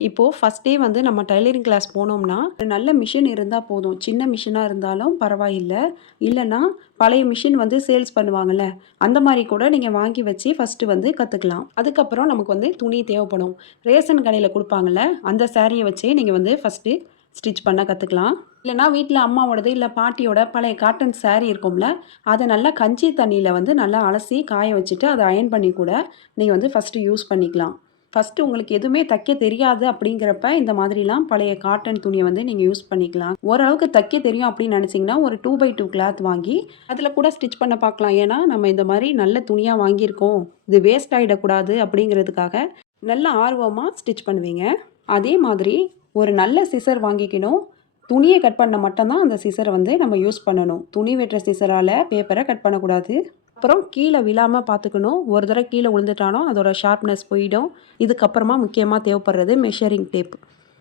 இப்போது first day வந்து நம்ம டைலரிங் கிளாஸ் போனோம்னா, ஒரு நல்ல மிஷின் இருந்தா போதும். சின்ன மிஷினா இருந்தாலும் பரவாயில்ல. இல்லன்னா, பழைய மிஷின் வந்து சேல்ஸ் பண்ணுவாங்கல்ல, அந்த மாரி கூட நீங்க வாங்கி வச்சு ஃபர்ஸ்ட்டு வந்து கத்துக்கலாம். அதுக்கப்புறம் நமக்கு வந்து துணி தேவைப்படும். ரேஷன் கடையில குடுப்பாங்கல்ல, அந்த சாரிய வச்சே நீங்க வந்து ஃபர்ஸ்ட்டு ஸ்டிச் பண்ண கத்துக்கலாம். இல்லன்னா வீட்ல அம்மாவோடது, இல்ல பாட்டியோட பழைய காட்டன் சாரி இருக்கும்ல, அத நல்லா கஞ்சி தண்ணீல வந்து நல்லா அலசி காய வச்சுட்டு, அத அயர்ன் பண்ணி கூட நீங்க வந்து ஃபர்ஸ்ட்டு யூஸ் பண்ணிக்கலாம். ஃபர்ஸ்ட்டு உங்களுக்கு எதுவுமே தைக்க தெரியாது அப்படிங்கிறப்ப, இந்த மாதிரிலாம் பழைய காட்டன் துணிய வந்து நீங்க யூஸ் பண்ணிக்கலாம். ஓரளவுக்கு தைக்க தெரியும் அப்படின்னு நெனச்சீங்கன்னா, ஒரு 2x2 கிளாத் வாங்கி, அதில கூட ஸ்டிச் பண்ண பார்க்கலாம். ஏன்னா, நம்ம இந்த மாரி நல்ல துணியா வாங்கியிருக்கோம். இது வேஸ்ட் ஆயிடக்கூடாது அப்படிங்கிறதுக்காக, நல்ல ஆர்வமா ஸ்டிச் பண்ணுவீங்க. அதே மாதிரி ஒரு நல்ல சிசர் வாங்கிக்கணும். துணிய கட் பண்ண மட்டும் தான் அந்த சிசர வந்து நம்ம யூஸ் பண்ணணும். துணி வெட்டுற சிசரால பேப்பர கட் பண்ணக்கூடாது. அப்புறம் கீழ விழாம பார்த்துக்கணும். ஒரு தடவ கீழ விழுந்துட்டாலும் அதோட ஷார்ப்னஸ் போயிடும். இதுக்கப்புறமா முக்கியமா தேவைப்படுறது மெஷரிங் டேப்.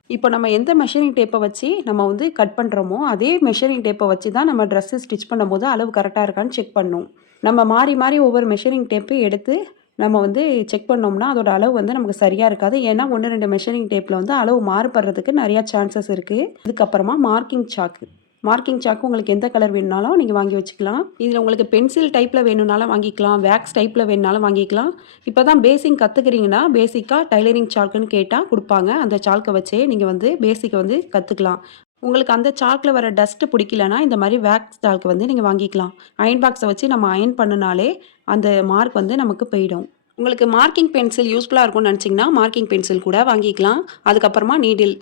இப்போ நம்ம எந்த மெஷரிங் டேப்பை வச்சு நம்ம வந்து கட் பண்ணுறோமோ, அதே மெஷரிங் டேப்பை வச்சு தான் நம்ம ட்ரெஸ்ஸு ஸ்டிச் பண்ணும்போது அளவு கரெக்டாக இருக்கான்னு செக் பண்ணணும். நம்ம மாறி மாறி ஒவ்வொரு மெஷரிங் டேப்பையும் எடுத்து நம்ம வந்து செக் பண்ணோம்னா, அதோட அளவு வந்து நமக்கு சரியா இருக்காது. ஏன்னா 1, 2 மெஷரிங் டேப்ல வந்து அளவு மாறுபடுறதுக்கு நெறையா சான்சஸ் இருக்கு. இதுக்கப்புறமா மார்க்கிங் சாக்கு. மார்க்கிங் சாக்கு உங்களுக்கு எந்த கலர் வேணும்னாலும் நீங்க வாங்கி வச்சுக்கலாம். இதில உங்களுக்கு பென்சில் டைப்ல வேணும்னாலும் வாங்கிக்கலாம். வேக்ஸ் டைப்ல வேணும்னாலும் வாங்கிக்கலாம். இப்ப தான் பேசிக் கத்துக்கிறீங்கன்னா, பேசிக்கா டைலரிங் சாக்குன்னு கேட்டா குடுப்பாங்க. அந்த சால்க்க வச்சே நீங்க வந்து பேசிக்க வந்து கத்துக்கலாம். உங்களுக்கு அந்த சாக்ல வர டஸ்ட் பிடிக்கலன்னா, இந்த மாரி வேக்ஸ் சால்க் வந்து நீங்க வாங்கிக்கலாம். அயர்ன் பாக்ஸ வச்சு நம்ம அயர்ன் பண்ணுனாலே, அந்த மார்க் வந்து நமக்கு போயிடும். உங்களுக்கு மார்க்கிங் பென்சில் யூஸ்ஃபுல்லா இருக்கும்னு நெனச்சீங்கன்னா, மார்க்கிங் பென்சில் கூட வாங்கிக்கலாம். அதுக்கப்புறமா நீடில்.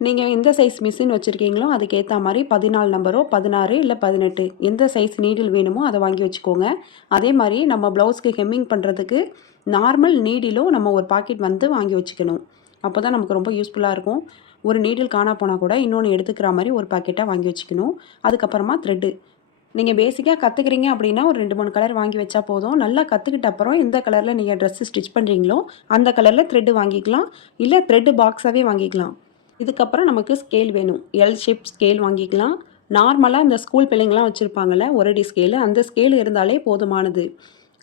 நீங்க எந்த சைஸ் மிஷின் வச்சிருக்கீங்களோ, அதுக்கு ஏத்தா மாரி 14 நம்பரோ, 16 இல்ல 18 எந்த சைஸ் நீடில் வேணுமோ அத வாங்கி வச்சுக்கோங்க. அதே மாரி நம்ம ப்ளவுஸ்க்கு ஹெம்மிங் பண்றதுக்கு நார்மல் நீடிலும் நம்ம ஒரு பாக்கெட் வந்து வாங்கி வச்சுக்கணும். அப்பதான் நமக்கு ரொம்ப யூஸ்ஃபுல்லா இருக்கும். ஒரு நீடில் காணா போனா கூட இன்னொன்னு எடுத்துக்கிற மாரி ஒரு பாக்கெட்டா வாங்கி வச்சுக்கணும். அதுக்கப்புறமா த்ரெட்டு. நீங்க பேசிக்கா கத்துக்கிறீங்க அப்படின்னா, ஒரு 2, 3 கலர் வாங்கி வச்சா போதும். நல்லா கத்துக்கிட்ட அப்புறம் எந்த கலர்ல நீங்க ட்ரெஸ் ஸ்டிச் பண்றீங்களோ, அந்த கலர்ல த்ரெட் வாங்கிக்கலாம். இல்ல த்ரெட் பாக்ஸாவே வாங்கிக்கலாம். இதுக்கப்புறம் நமக்கு ஸ்கேல் வேணும். எல் ஷேப் ஸ்கேல் வாங்கிக்கலாம். நார்மலா இந்த ஸ்கூல் பிள்ளைங்கலாம் வச்சிருப்பாங்கல்ல, 1 அடி ஸ்கேலு. அந்த ஸ்கேல் இருந்தாலே போதுமானது.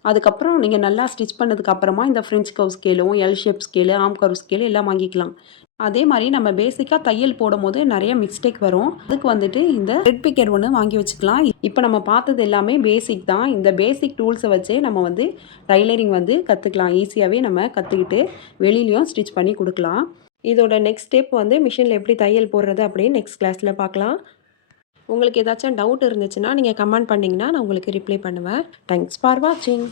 அதுக்கப்புறம் நீங்க நல்லா ஸ்டிச் பண்ணதுக்கு அப்புறமா இந்த ஃப்ரெஞ்ச் கர்வ் ஸ்கேலும், L shape scale, arm curve scale எல்லாம் வாங்கிக்கலாம். அதே மாரி நம்ம பேசிக்கா தையல் போடும்போது நெறைய மிஸ்டேக் வரும். அதுக்கு வந்துட்டு இந்த த்ரெட் பிக்கர் ஒண்ணு வாங்கி வச்சுக்கலாம். இப்ப நம்ம பார்த்தது எல்லாமே பேசிக் தான். இந்த பேசிக் டூல்ஸ வச்சே நம்ம வந்து டைலரிங் வந்து கத்துக்கலாம். ஈஸியாவே நம்ம கத்துக்கிட்டு வெளிலயும் ஸ்டிச் பண்ணி குடுக்கலாம். இதோட நெக்ஸ்ட் ஸ்டெப் வந்து மிஷின்ல எப்படி தையல் போடுறது அப்படின்னு நெக்ஸ்ட் கிளாஸ்ல பார்க்கலாம். உங்களுக்கு ஏதாச்சும் டவுட் இருந்துச்சுன்னா, நீங்க கமெண்ட் பண்ணீங்கன்னா, நான் உங்களுக்கு ரிப்ளை பண்ணுவேன். தேங்க்ஸ் ஃபார் வாட்சிங்.